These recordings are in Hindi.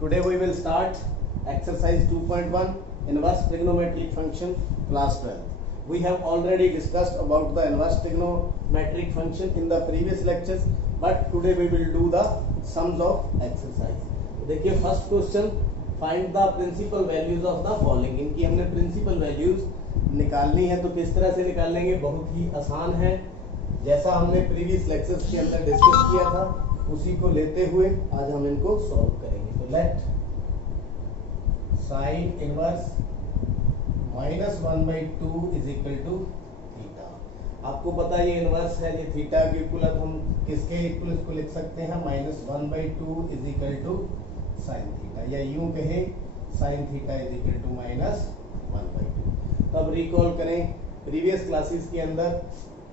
Today we will start exercise 2.1 inverse trigonometric function class 12. We have already discussed about the inverse trigonometric function in the previous lectures, but today we will do the sums of exercise. देखिए first question, find the principal values of the following. इनकी हमने प्रिंसिपल वैल्यूज निकालनी है, तो किस तरह से निकालेंगे, बहुत ही आसान है। जैसा हमने प्रीवियस लेक्चर्स के अंदर डिस्कस किया था उसी को लेते हुए आज हम इनको सॉल्व करेंगे। तो let sine inverse -1/2 is equal to theta. आपको पता है ये इनवर्स है, ये थीटा के इक्वल, हम किसके इक्वल इसको लिख सकते हैं, -1/2 is equal to sine theta, या यूं कहें sine theta is equal to -1/2। तब रिकॉल करें प्रीवियस क्लासेस के अंदर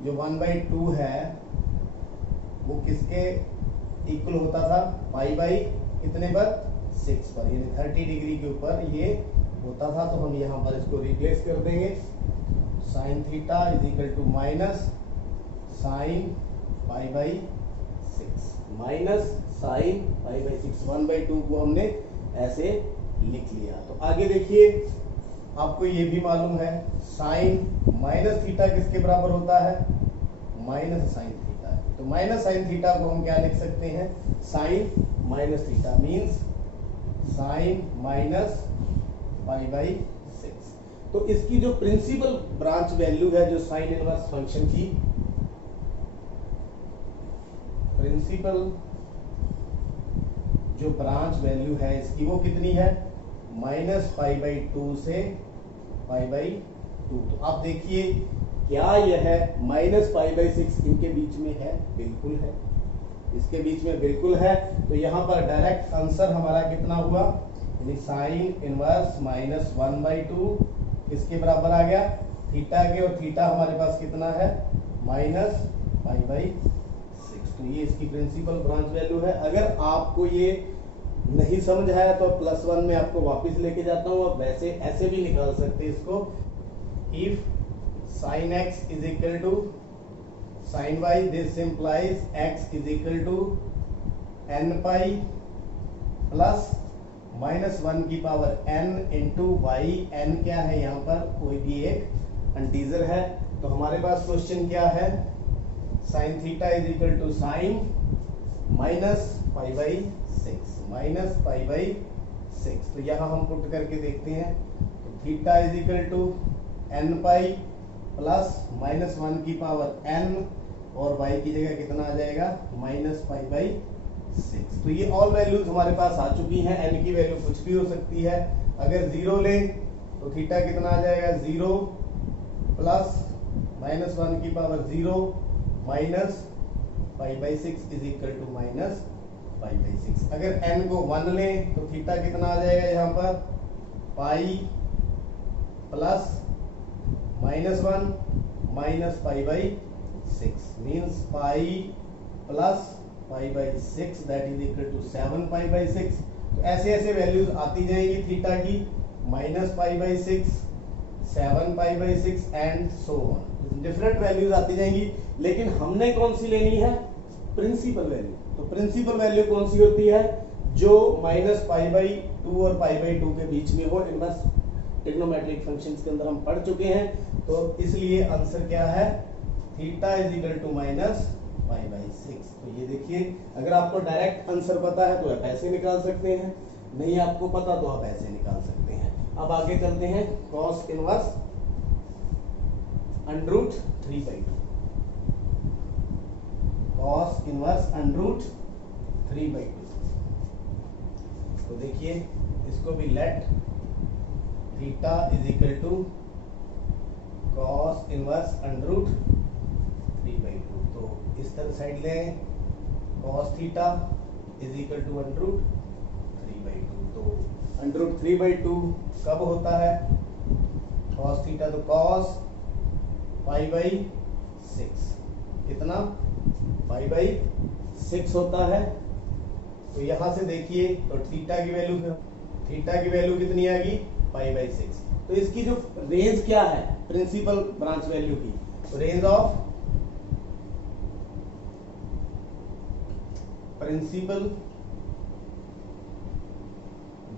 जो 1/2 है वो किसके इक्वल होता था, पाई बाई कितने पर, 6 पर, यानी 30 डिग्री के ऊपर ये होता था। तो हम यहाँ पर इसको रिप्लेस कर देंगे, sine theta is equal to minus sine pi by 6, minus sine pi by 6। 1/2 को हमने ऐसे लिख लिया। तो आगे देखिए, आपको ये भी मालूम है साइन माइनस थीटा किसके बराबर होता है, माइनस साइन थीटा। तो माइनस साइन थीटा को हम क्या लिख सकते हैं, sine minus theta means sine minus pi by 6। तो इसकी जो प्रिंसिपल ब्रांच वैल्यू है, जो साइन इनवर्स फंक्शन की प्रिंसिपल जो ब्रांच वैल्यू है इसकी, वो कितनी है, -π/2 से π/2। तो आप देखिए क्या यह है -π/6 इनके बीच में है, बिल्कुल है, इसके बीच में बिल्कुल है। तो यहाँ पर डायरेक्ट आंसर हमारा कितना हुआ, यानी साइन इनवर्स -1/2 किसके बराबर आ गया, थीटा के, और थीटा हमारे पास कितना है, -π/6। तो ये इसकी प्रिंसिपल ब्रांच वैल्यू है। अगर आपको ये नहीं समझ आया तो +1 में आपको वापस लेके जाता हूँ। आप वैसे ऐसे भी निकाल सकते हैं इसको, if sin x is equal to sin y, this implies x is equal to n π plus -1 की power n into y। n क्या है, यहाँ पर कोई भी एक इंटीजर है। तो हमारे पास क्वेश्चन क्या है, sine theta is equal to sine -π/6, -π/6। तो यहाँ हम पुट करके देखते हैं, तो theta is equal to n π plus -1 की पावर n, और y की जगह कितना आ जाएगा, -π/6। तो ये ऑल वैल्यूज हमारे पास आ चुकी हैं। n की वैल्यू कुछ भी हो सकती है। अगर 0 लें तो थीटा कितना आ जाएगा, 0 प्लस -1 की power 0 minus π/6 is equal to -π/6। अगर n को 1 लें तो थीटा कितना आ जाएगा, यहाँ पर pi plus -1 minus π/6 means pi plus π/6 that is equal to 7π/6। तो ऐसे ऐसे वैल्यूज आती जाएंगी थीटा की, -π/6, 7π/6 and so on, different values आती जाएंगी। लेकिन हमने कौन सी लेनी है, प्रिंसिपल वैल्यू। तो प्रिंसिपल वैल्यू कौन सी होती है, जो -π/2 और π/2 के बीच में हो। इनवर्स ट्रिग्नोमेट्रिक फंक्शंस के अंदर हम पढ़ चुके हैं। तो इसलिए आंसर क्या है, थीटा इज इक्वल टू -π/6। तो ये देखिए, अगर आपको डायरेक्ट आंसर पता है तो आप ऐसे निकाल सकते हैं, नहीं आपको पता तो आप ऐसे निकाल सकते हैं। अब आगे चलते हैं, कॉस इनवर्स √3/2, कॉस इनवर्स √3/2। तो देखिए इसको भी let theta is equal to cos inverse √3/2। तो इस तरह साइड लें, cos theta is equal to √3/2। तो √3/2 कब होता है, कॉस थीटा, तो कॉस π/6 कितना, π/6 होता है। तो यहां से देखिए, तो थीटा की वैल्यू कितनी आ गई, π/6। तो इसकी जो रेंज क्या है प्रिंसिपल ब्रांच वैल्यू की, तो range of principal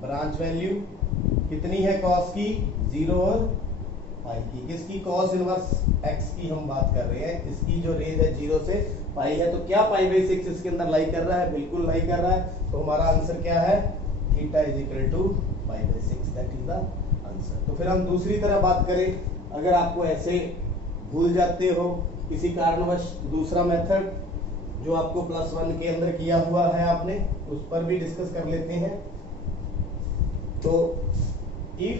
branch value कितनी है कॉस की, 0 और पाई की। किसकी, कॉस इनवर्स एक्स की हम बात कर रहे हैं। इसकी जो रेंज है 0 से पाई है, तो क्या पाई बाई 6 इसके अंदर लाई कर रहा है, बिल्कुल लाई कर रहा है। तो हमारा आंसर क्या है, theta is equal to pi by 6, that is the answer. तो फिर हम दूसरी तरह बात करें, अगर आपको ऐसे भूल जाते हो किसी कारणवश, दूसरा मेथड जो आपको +1 के अंदर किया हुआ है आपने, उस पर भी डिस्कस कर लेते हैं। तो if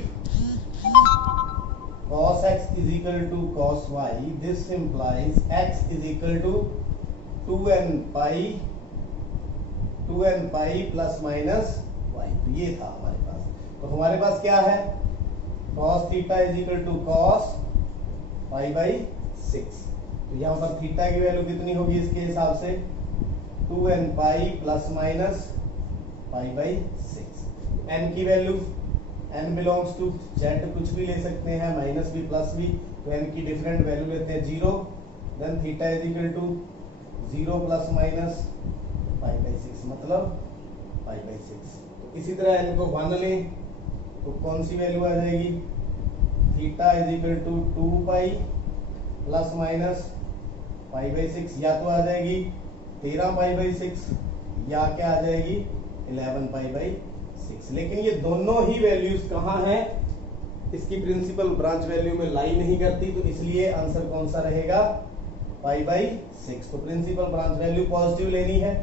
cos x is equal to cos y, this implies x is equal to 2n pi plus minus y। तो ये था हमारे पास। तो हमारे पास क्या है, cos theta is equal to cos pi by 6। तो यहाँ पर थीटा की वैल्यू कितनी होगी इसके हिसाब से, 2n pi plus minus pi by 6। n की वैल्यू, n बिलोंग्स टू z, कुछ भी ले सकते हैं, माइनस भी प्लस भी। तो n की डिफरेंट वैल्यू लेते हैं 0, then theta is equal to 0 plus minus pi by 6, मतलब पाई बाई 6। तो इसी तरह n को 1 लें तो कौन सी वैल्यू आ जाएगी, theta is equal to 2 pi plus minus pi by 6, या तो आ जाएगी 13 पाई बाई 6 या क्या आ जाएगी 11 पाई बाई 6। लेकिन ये दोनों ही वैल्यूज कहाँ हैं, इसकी प्रिंसिपल ब्रांच वैल्यू में लाई नहीं करती, तो इसलिए आंसर कौन सा रहेगा, पाई बाई 6। तो प्रिंसिपल ब्रांच वैल्यू पॉजिटिव लेनी है।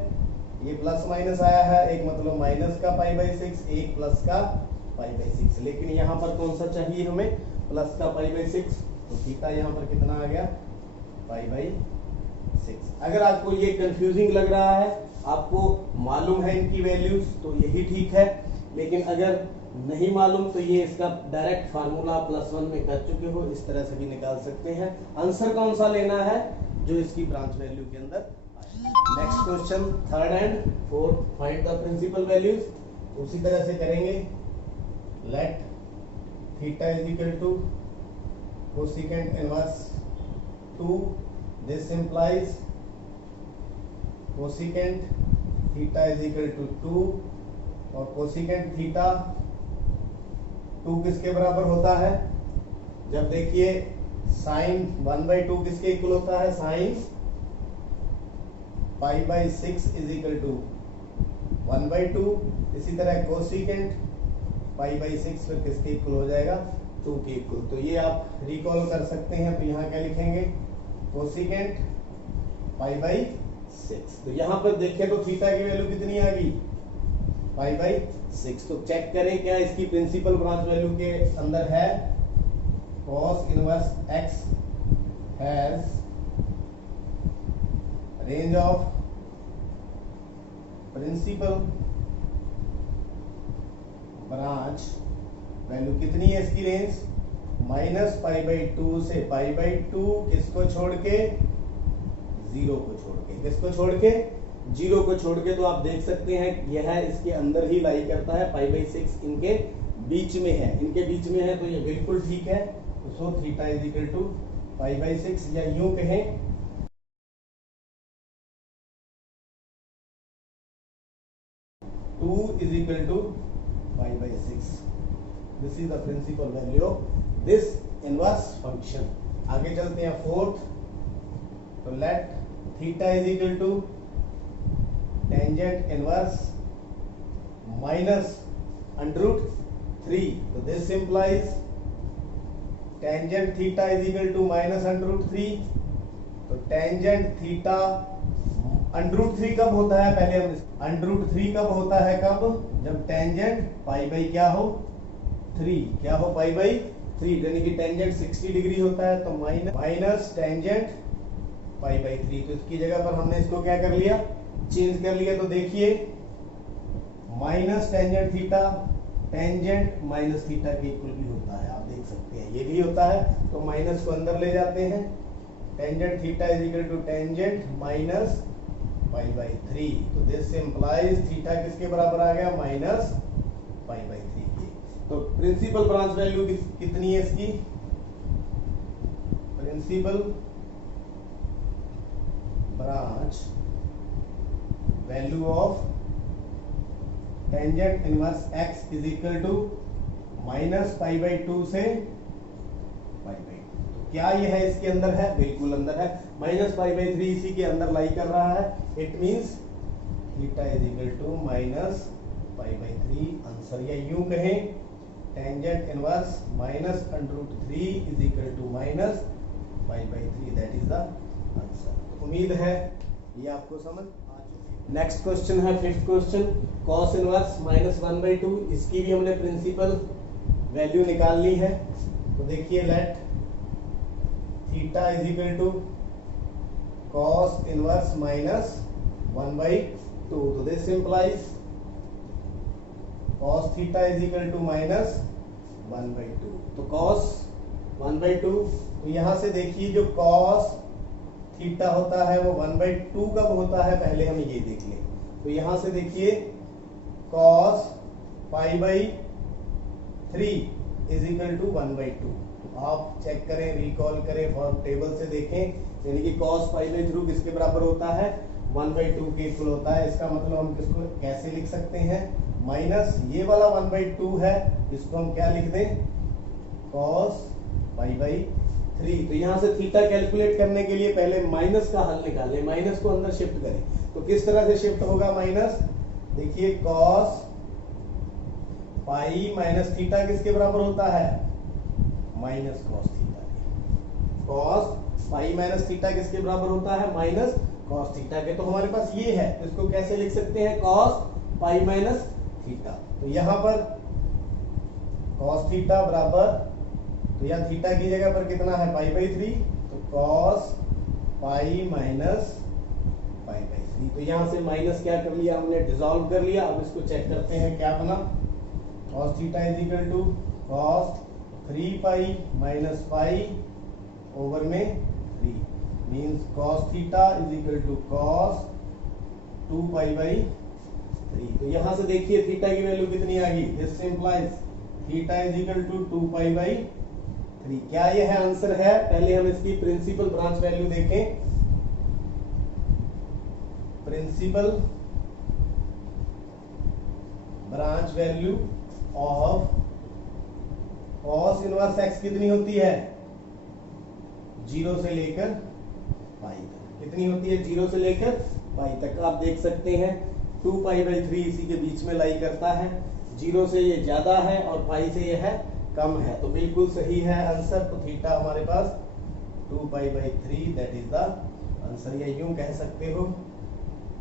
ये प्लस माइनस आया है, एक मतलब माइनस का पाई बाई 6, एक प्लस का पाई बाई 6। लेकिन यहाँ पर कौन सा चाहिए हमें, प्लस का पाई बाई 6। तो थीटा यहाँ पर कितना आ गया, पाई बाई 6। अगर आपको ये कंफ्यूजिंग लग रहा है, आपको मालूम है इनकी वैल्यूज, तो यही ठीक है। लेकिन अगर नहीं मालूम तो ये इसका डायरेक्ट फार्मूला +1 में कर चुके हो, इस तरह से भी निकाल सकते हैं। आंसर कौन सा लेना है, जो इसकी ब्रांच वैल्यू के अंदर। Next question, third and fourth, find the principal values. उसी तरह से करेंगे। Let theta is equal to cosecant inverse 2, this implies cosecant theta is equal to 2, और cosecant theta 2 किसके बराबर होता है, जब देखिए sin 1/2 किसके इक्वल होता है, sin pi by 6 is equal to 1/2। इसी तरह cosecant पाई बाई 6 फिर किसके इक्वल हो जाएगा, 2 के इक्वल। तो ये आप रिकॉल कर सकते हैं। तो यहाँ क्या लिखेंगे, कोसिकेंट पाई बाई 6। तो यहाँ पर देखें तो थीटा की वैल्यू कितनी आ गई, पाई बाई 6। तो चेक करें क्या इसकी प्रिंसिपल ब्रांच वैल्यू के अंदर है, cos inverse x has range of principal branch value कितनी है इसकी रेंज, माइनस पाई बाई 2 से पाई बाई 2, किसको छोड़ के, 0 को छोड़ के। किसको छोड़ के, 0 को छोड़ के। तो आप देख सकते हैं यह इसके अंदर ही लाई करता है, पाई बाई 6 इनके बीच में है, इनके बीच में है, तो ये बिल्कुल ठीक है। तो so theta is equal to pi by 6, या यूं कहें 2 is equal to pi by 6। This is the principal value of this inverse function। आगे चलते हैं फोर्थ। तो let theta is equal to tangent inverse minus under root 3। तो this implies tangent theta is equal to minus under root 3। तो tangent theta अंडर रूट 3 कब होता है, पहले हम अंडर रूट 3 कब होता है, कब, जब टेंजेंट पाई बाई क्या हो 3, क्या हो पाई बाई 3, यानी कि टेंजेंट 60 डिग्री होता है। तो माइनस टेंजेंट पाई बाई 3। तो इसकी जगह पर हमने इसको क्या कर लिया, चेंज कर लिया। तो देखिए minus tangent theta tangent minus theta के इक्वल भी होता है, आप देख सकते हैं ये भी होता है। तो माइनस को अंदर ले जाते हैं, tangent theta is equal to tangent minus pi by 3। तो दिस इंप्लाइज थीटा किसके बराबर आ गया, माइनस पाई बाई 3 के। तो प्रिंसिपल ब्रांच वैल्यू कितनी है इसकी, principal branch value of tangent inverse x is equal to minus pi by 2 से पाई बाई 2। तो क्या यह है इसके अंदर है? बिल्कुल अंदर है। माइनस पाई बाई 3 इसी के अंदर लाई कर रहा है। It means theta is equal to minus pi by 3 answer. या यूं कहें tangent inverse minus under root 3 is equal to minus pi by 3, that is the answer. उम्मीद है ये आपको समझ आ चुकी है। नेक्स्ट क्वेश्चन है fifth question, cos inverse minus 1/2। इसकी भी हमने प्रिंसिपल वैल्यू निकाल ली है। तो देखिए let theta is equal to cos inverse minus 1/2। तो this implies cos theta is equal to minus 1/2। तो cos 1/2, तो यहां से देखिए जो cos थीटा होता है वो 1/2 कब होता है, पहले हम ये देख लें। तो यहां से देखिए cos pi by 3 is equal to 1/2। आप चेक करें, रिकॉल करें, फॉर्म टेबल से देखें, यानी कि cos पाई बाई 3 किसके बराबर होता है? 1/2 के इक्वल होता है। इसका मतलब हम किसको कैसे लिख सकते हैं? माइनस ये वाला 1/2 है, इसको हम क्या लिख दें? cos pi by 3। तो यहां से थीटा कैलकुलेट करने के लिए पहले माइनस का हल निकालें, माइनस को अंदर शिफ्ट करें। तो किस तरह से शिफ्ट होगा माइनस? देखिए cos पाई माइनस थीटा किसके बराबर होता है? माइनस cos थीटा के। cos पाई माइनस थीटा किसके बराबर होता है? माइनस cos थीटा के। तो हमारे पास ये है, तो इसको कैसे लिख सकते हैं? cos pi minus theta. तो यहां पर cos थीटा बराबर, तो यहां थीटा की जगह पर कितना है? पाई बाई 3। तो cos pi minus pi by 3। तो यहां से माइनस क्या कर लिया हमने? डिसॉल्व कर लिया। अब इसको चेक करते हैं क्या बना। cos theta is equal to cos 3 pi minus pi over में 3 means cos theta is equal to cos 2 pi by 3। तो यहां से देखिए थीटा की वैल्यू कितनी आ गई? This implies theta is equal to 2 pi by 3। क्या यह है आंसर है? पहले हम इसकी प्रिंसिपल ब्रांच वैल्यू देखें। Principal branch value of cos inverse x कितनी होती है? 0 से लेकर पाई तक। कितनी होती है? 0 से लेकर पाई तक। आप देख सकते हैं 2 पाई बाई 3 इसी के बीच में लाई करता है। 0 से ये ज्यादा है और पाई से ये है कम है। तो बिल्कुल सही है आंसर। तो थीटा हमारे पास 2 pi by 3, that is the answer. या यूं कह सकते हो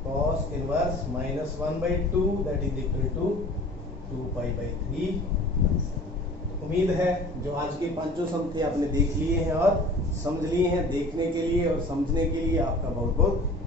cos inverse minus 1/2 that is equal to 2 pi by 3 answer. उम्मीद है जो आज के पांचों सम थे आपने देख लिए हैं और समझ लिए हैं। देखने के लिए और समझने के लिए आपका बहुत बहुत